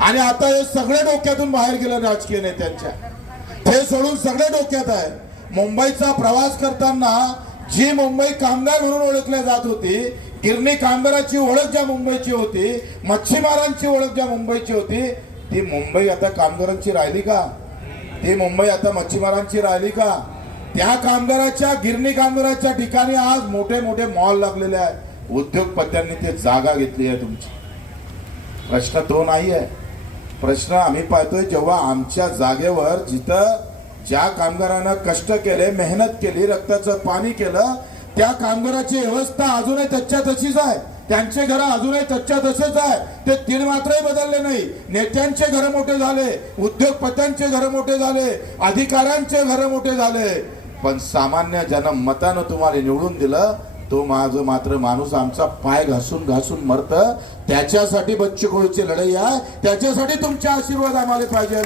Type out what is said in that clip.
आणि आता हे सगळे डोक्यातून बाहेर गेलं राजकीय नेत्यांच्या, हे सोडून सगळे डोक्यात आहे। मुंबईचा प्रवास करताना जी मुंबई कामगार म्हणून ओळखल्या जात होती, गिरणी कामगाराची ओळख ज्या मुंबईची होती, मच्छीमारांची ओळख ज्या मुंबईची होती, ती मुंबई आता कामगारांची राहिली का? ती मुंबई आता मच्छीमारांची राहिली का? त्या कामगाराच्या, गिरणी कामगाराच्या ठिकाणी आज मोठे मोठे मॉल लागलेले आहेत, उद्योगपत्यांनी ते जागा घेतली आहे तुमची। प्रश्न तो नाही आहे, प्रश्न आम्ही पाहतोय जेव्हा आमच्या जागेवर जिथं ज्या कामगारांना कष्ट केले, मेहनत केली, रक्ताचं पाणी केलं, त्या कामगाराची व्यवस्था अजूनही तच्च्या तशीच आहे, त्यांचे घर अजूनही तच्च्या तसेच आहे, ते तीन मात्रही बदलले नाही। नेत्यांचे घर मोठे झाले, उद्योगपत्यांचे घर मोठे झाले, अधिकाऱ्यांचे घर मोठे झाले, पण सामान्य जनमतानं तुम्हाला निवडून दिलं, तो माझं मात्र माणूस आमचा पाय घासून घासून मरत। त्याच्यासाठी बच्चू कडूची लढाई आहे, त्याच्यासाठी तुमचे आशीर्वाद आम्हाला पाहिजे।